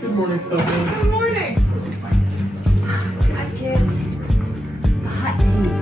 Good morning, Stephanie. Good morning. Hi, kids. A hot tea, please.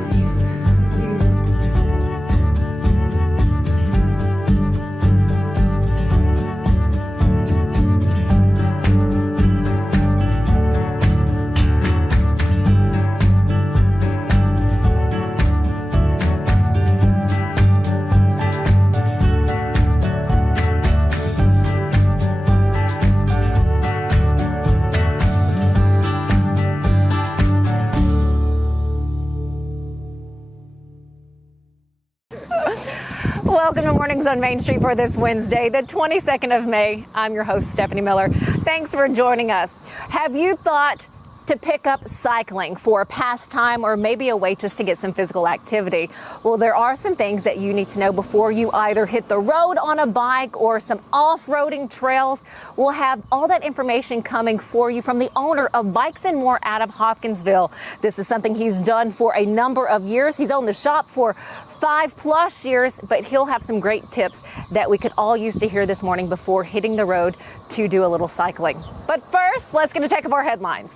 Welcome to Mornings on Main Street for this Wednesday, the 22nd of May. I'm your host, Stefanie Miller. Thanks for joining us. Have you thought to pick up cycling for a pastime or maybe a way just to get some physical activity? Well, there are some things that you need to know before you either hit the road on a bike or some off-roading trails. We'll have all that information coming for you from the owner of Bikes and More out of Hopkinsville. This is something he's done for a number of years. He's owned the shop for 5+ years, but he'll have some great tips that we could all use to hear this morning before hitting the road to do a little cycling. But first, let's get a check of our headlines.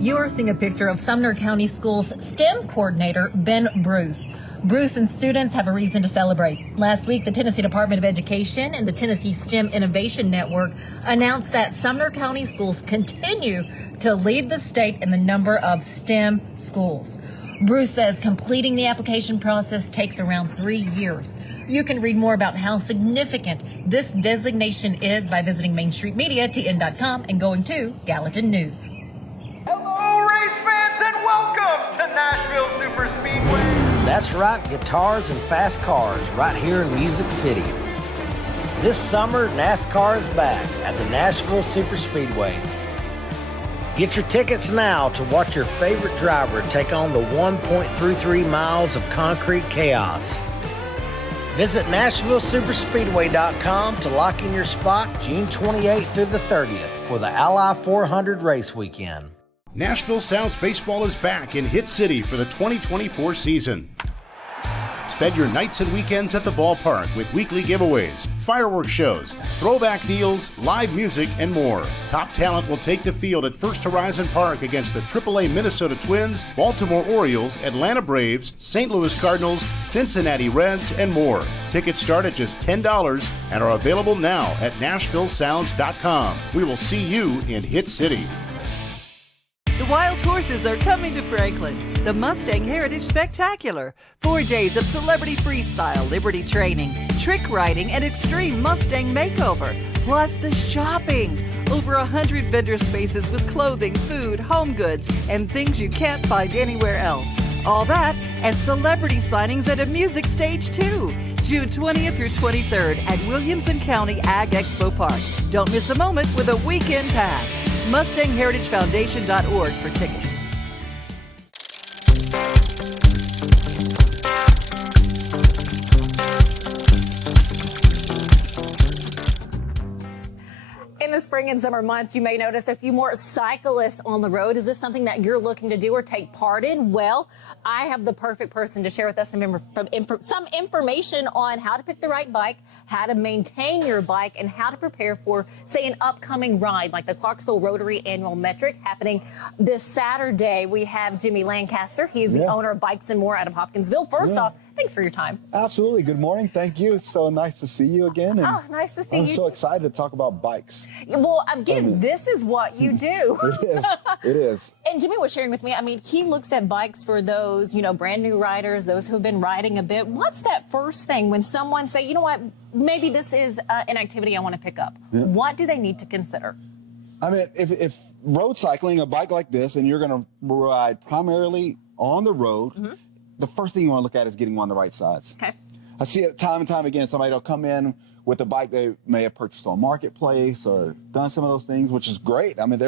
You are seeing a picture of Sumner County Schools STEM coordinator, Ben Bruce. Bruce and students have a reason to celebrate. Last week, the Tennessee Department of Education and the Tennessee STEM Innovation Network announced that Sumner County Schools continue to lead the state in the number of STEM schools. Bruce says completing the application process takes around 3 years. You can read more about how significant this designation is by visiting MainStreetMedia, TN.com, and going to Gallatin News. Hello, race fans, and welcome to Nashville Super Speedway. That's right, guitars and fast cars right here in Music City. This summer, NASCAR is back at the Nashville Super Speedway. Get your tickets now to watch your favorite driver take on the 1.33 miles of concrete chaos. Visit NashvilleSuperspeedway.com to lock in your spot June 28th through the 30th for the Ally 400 race weekend. Nashville Sounds Baseball is back in Hit City for the 2024 season. Spend your nights and weekends at the ballpark with weekly giveaways, fireworks shows, throwback deals, live music, and more. Top talent will take the field at First Horizon Park against the AAA Minnesota Twins, Baltimore Orioles, Atlanta Braves, St. Louis Cardinals, Cincinnati Reds, and more. Tickets start at just $10 and are available now at NashvilleSounds.com. We will see you in Hit City. The wild horses are coming to Franklin. The Mustang Heritage Spectacular. 4 days of celebrity freestyle, liberty training, trick riding, and extreme Mustang makeover. Plus the shopping. Over 100 vendor spaces with clothing, food, home goods, and things you can't find anywhere else. All that and celebrity signings at a music stage too. June 20th through 23rd at Williamson County Ag Expo Park. Don't miss a moment with a weekend pass. MustangHeritageFoundation.org for tickets. In the spring and summer months, you may notice a few more cyclists on the road. Is this something that you're looking to do or take part in? Well, I have the perfect person to share with us some information on how to pick the right bike, how to maintain your bike, and how to prepare for, say, an upcoming ride like the Clarksville Rotary Annual Metric happening this Saturday. We have Jimmy Lancaster. He's the owner of Bikes and More out of Hopkinsville. First off, thanks for your time. Absolutely. Good morning. Thank you. It's so nice to see you again. And nice to see you. I'm so excited to talk about bikes. Well, again, this is what you do. It is. It is. And Jimmy was sharing with me, I mean, he looks at bikes for those, brand new riders, those who have been riding a bit. What's that first thing when someone say, you know what, maybe this is an activity I want to pick up? Yeah. What do they need to consider? I mean, if road cycling, a bike like this, and you're going to ride primarily on the road, the first thing you want to look at is getting one of the right sides. Okay. I see it time and time again. Somebody will come in with a bike they may have purchased on Marketplace or done some of those things, which is great. I mean,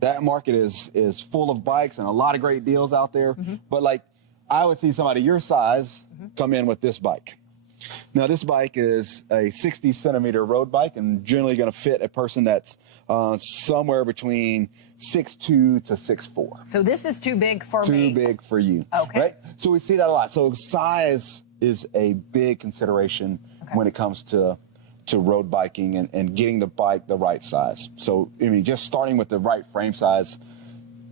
that market is full of bikes and a lot of great deals out there. But like, I would see somebody your size come in with this bike. Now, this bike is a 60-centimeter road bike and generally going to fit a person that's somewhere between 6'2" to 6'4". So this is too big for me. Too big for you. Okay. Right? So we see that a lot. So size is a big consideration when it comes to road biking and getting the bike the right size. So, I mean, just starting with the right frame size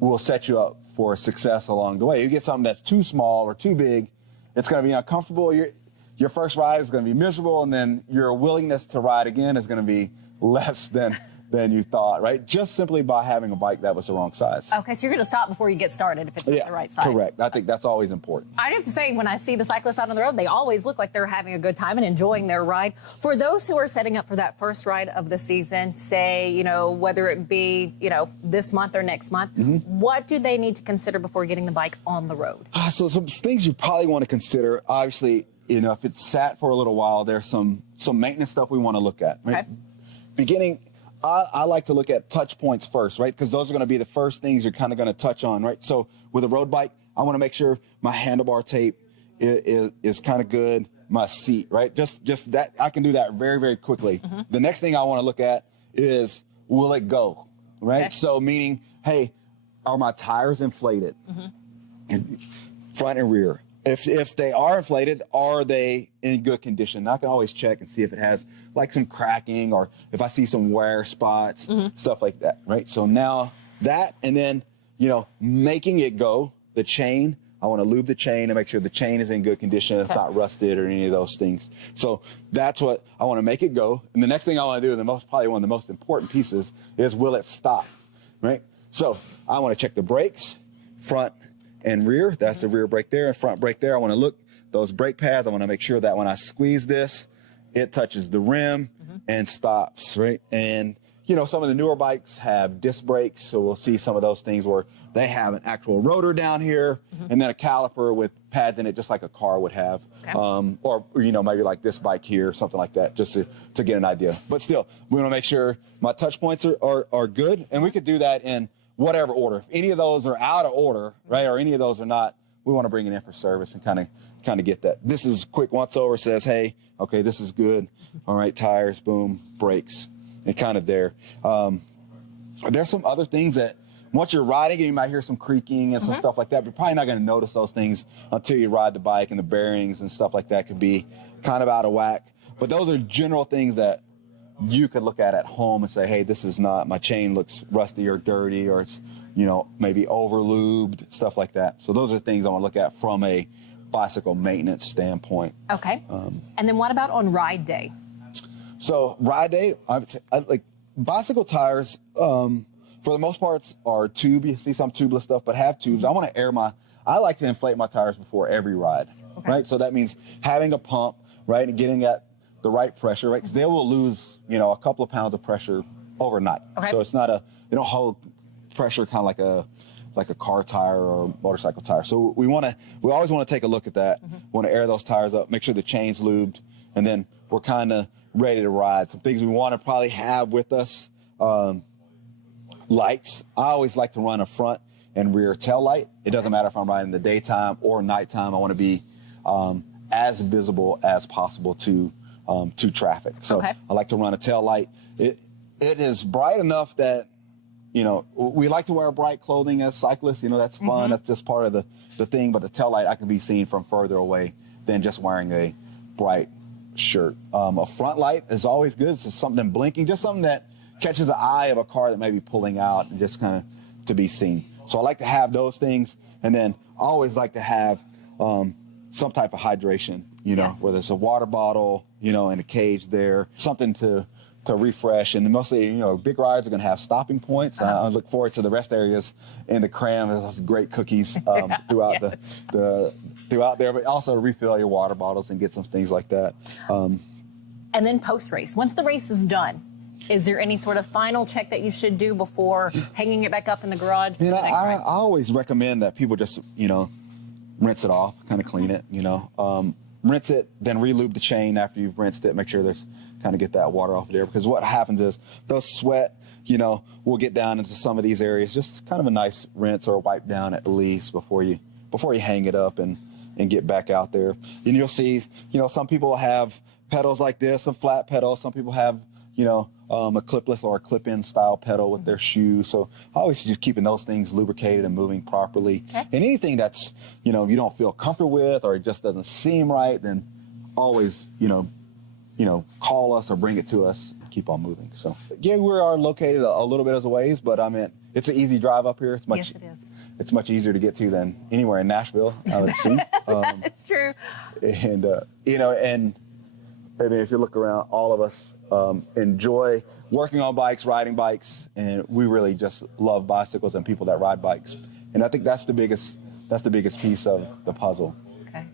will set you up for success along the way. You get something that's too small or too big, it's going to be uncomfortable. Your first ride is going to be miserable, and then your willingness to ride again is going to be less than you thought, right? Just simply by having a bike that was the wrong size. Okay, so you're going to stop before you get started if it's not the right size. Correct. I think that's always important. I have to say, when I see the cyclists out on the road, they always look like they're having a good time and enjoying their ride. For those who are setting up for that first ride of the season, say, you know, whether it be, you know, this month or next month, what do they need to consider before getting the bike on the road? So some things you probably want to consider, obviously, you know, if it's sat for a little while, there's some maintenance stuff we want to look at. Right? Okay. Beginning, I like to look at touch points first, right? Because those are going to be the first things you're kind of going to touch on, right? So with a road bike, I want to make sure my handlebar tape is kind of good, my seat, right? Just that, I can do that very, very quickly. The next thing I want to look at is, will it go, right? Okay. So meaning, hey, are my tires inflated? Front and rear. If they are inflated, are they in good condition? I can always check and see if it has like some cracking or if I see some wear spots, stuff like that, right? So now that, and then, you know, making it go, the chain, I want to lube the chain and make sure the chain is in good condition. It's not rusted or any of those things. So that's what I want to make it go. And the next thing I want to do, probably one of the most important pieces, is will it stop, right? So I want to check the brakes, front and rear. That's the rear brake there and front brake there. I want to look those brake pads. I want to make sure that when I squeeze this, it touches the rim and stops, right? And, you know, some of the newer bikes have disc brakes, so we'll see some of those things where they have an actual rotor down here and then a caliper with pads in it, just like a car would have. Or, you know, maybe like this bike here, something like that, just to get an idea. But still, we want to make sure my touch points are good, and we could do that in whatever order. If any of those are out of order, right, or any of those are not, we want to bring it in for service and kind of get that. This is quick once over, says, hey, okay, this is good. All right, tires, boom, brakes, and kind of there. There's some other things that once you're riding, you might hear some creaking and some stuff like that, but you're probably not going to notice those things until you ride the bike, and the bearings and stuff like that could be kind of out of whack. But those are general things that you could look at home and say, hey, this is not, my chain looks rusty or dirty, or it's, you know, maybe over lubed, stuff like that. So those are things I want to look at from a bicycle maintenance standpoint. Okay. And then what about on ride day? So ride day, I like bicycle tires, for the most parts are tube. You see some tubeless stuff, but have tubes. I want to I like to inflate my tires before every ride, right? So that means having a pump, right, and getting at the right pressure, right? Because they will lose, you know, a couple of pounds of pressure overnight. So it's not they don't hold pressure kind of like a car tire or a motorcycle tire. So we always want to take a look at that. Want to air those tires up, make sure the chain's lubed, and then we're kind of ready to ride. Some things we want to probably have with us, lights. I always like to run a front and rear tail light. It doesn't matter if I'm riding in the daytime or nighttime. I want to be as visible as possible to traffic. So I like to run a tail light. It is bright enough that, you know, we like to wear bright clothing as cyclists. You know, that's fun. That's just part of the thing. But the tail light, I can be seen from further away than just wearing a bright shirt. A front light is always good. It's just something blinking, just something that catches the eye of a car that may be pulling out and just kind of to be seen. So I like to have those things. And then I always like to have some type of hydration, you know, whether it's a water bottle, you know, in a cage there, something to refresh. And mostly, you know, big rides are going to have stopping points. I look forward to the rest areas in the cram. There's great cookies throughout throughout there, but also refill your water bottles and get some things like that. And then post-race, once the race is done, is there any sort of final check that you should do before hanging it back up in the garage? You know, I always recommend that people just, you know, rinse it off, kind of clean it, you know. Rinse it, then re-lube the chain after you've rinsed it. Make sure there's kind of get that water off there, because what happens is those sweat, you know, will get down into some of these areas. Just kind of a nice rinse or wipe down at least before you hang it up and get back out there. And you'll see, you know, some people have pedals like this, some flat pedals. Some people have, you know, a clipless or a clip-in style pedal with their shoes. So I always just keeping those things lubricated and moving properly. And anything that's, you know, you don't feel comfortable with or it just doesn't seem right, then always, you know, call us or bring it to us, keep on moving. So yeah, we are located a little bit as a ways, but I mean, it's an easy drive up here. Yes, it is. It's much easier to get to than anywhere in Nashville, I would assume. It's true. And, and I mean, if you look around, all of us enjoy working on bikes, riding bikes, and we really just love bicycles and people that ride bikes. And I think that's the biggest piece of the puzzle. Okay.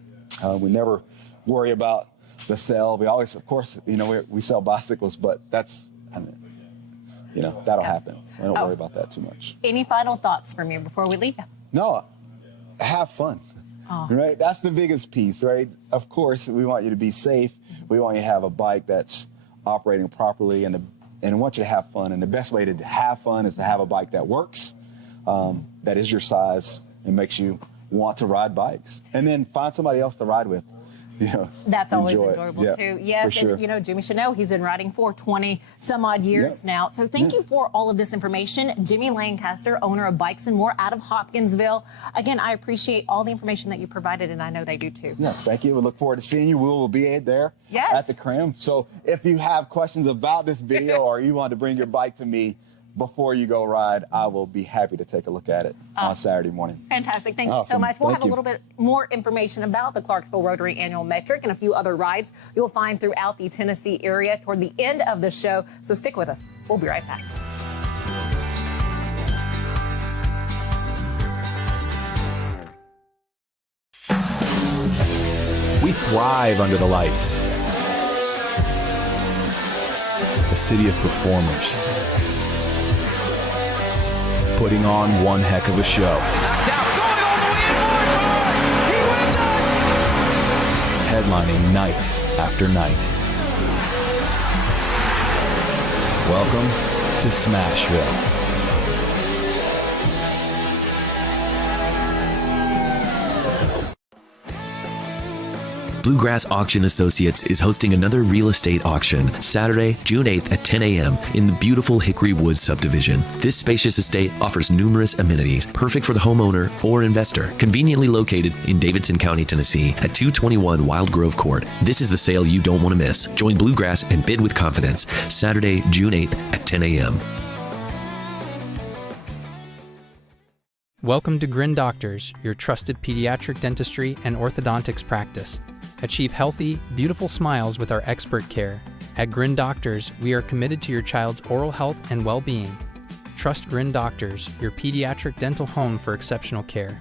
We never worry about the sale. We always, of course, we sell bicycles, but that'll happen. I don't worry about that too much. Any final thoughts from you before we leave you? No, have fun. Oh. Right? That's the biggest piece, right? Of course, we want you to be safe. We want you to have a bike that's operating properly, and we want you to have fun. And the best way to have fun is to have a bike that works, that is your size, and makes you want to ride bikes. And then find somebody else to ride with. That's always enjoy enjoyable it. too. Yes, for sure. And Jimmy should know he's been riding for 20 some odd years now. So thank you for all of this information. Jimmy Lancaster, owner of Bikes and More out of Hopkinsville. Again, I appreciate all the information that you provided, and I know they do too. Yeah, thank you. We look forward to seeing you. We will be there at the Cram. So if you have questions about this video or you want to bring your bike to me before you go ride, I will be happy to take a look at it on Saturday morning. Fantastic. Thank you so much. We'll have a little bit more information about the Clarksville Rotary Annual Metric and a few other rides you'll find throughout the Tennessee area toward the end of the show. So stick with us. We'll be right back. We thrive under the lights. A city of performers, putting on one heck of a show. Headlining night after night. Welcome to Smashville. Bluegrass Auction Associates is hosting another real estate auction Saturday, June 8th at 10 a.m. in the beautiful Hickory Woods subdivision. This spacious estate offers numerous amenities, perfect for the homeowner or investor. Conveniently located in Davidson County, Tennessee at 221 Wild Grove Court. This is the sale you don't want to miss. Join Bluegrass and bid with confidence. Saturday, June 8th at 10 a.m. Welcome to Grin Doctors, your trusted pediatric dentistry and orthodontics practice. Achieve healthy, beautiful smiles with our expert care. At Grin Doctors, we are committed to your child's oral health and well-being. Trust Grin Doctors, your pediatric dental home for exceptional care.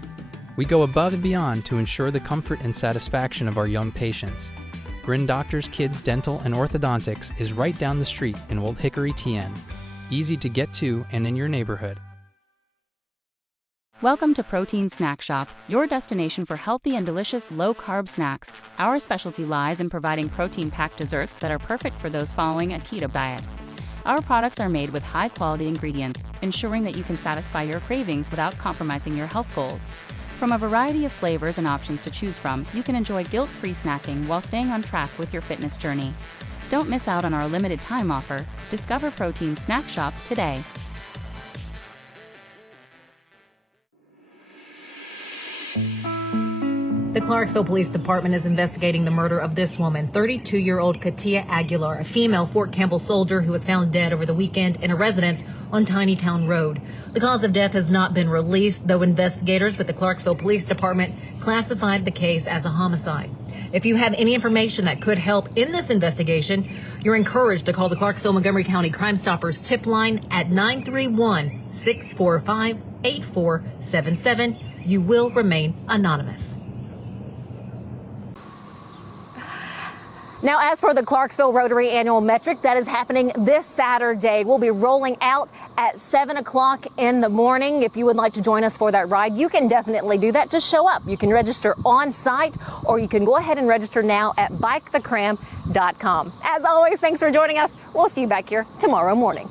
We go above and beyond to ensure the comfort and satisfaction of our young patients. Grin Doctors Kids Dental and Orthodontics is right down the street in Old Hickory, TN. Easy to get to and in your neighborhood. Welcome to Protein Snack Shop, your destination for healthy and delicious low-carb snacks. Our specialty lies in providing protein-packed desserts that are perfect for those following a keto diet. Our products are made with high-quality ingredients, ensuring that you can satisfy your cravings without compromising your health goals. From a variety of flavors and options to choose from, you can enjoy guilt-free snacking while staying on track with your fitness journey. Don't miss out on our limited time offer. Discover Protein Snack Shop today. The Clarksville Police Department is investigating the murder of this woman, 32-year-old Katia Aguilar, a female Fort Campbell soldier who was found dead over the weekend in a residence on Tiny Town Road. The cause of death has not been released, though investigators with the Clarksville Police Department classified the case as a homicide. If you have any information that could help in this investigation, you're encouraged to call the Clarksville Montgomery County Crime Stoppers tip line at 931-645-8477. You will remain anonymous. Now, as for the Clarksville Rotary Annual Metric, that is happening this Saturday. We'll be rolling out at 7 o'clock in the morning. If you would like to join us for that ride, you can definitely do that. Just show up. You can register on site, or you can go ahead and register now at bikethecram.com. As always, thanks for joining us. We'll see you back here tomorrow morning.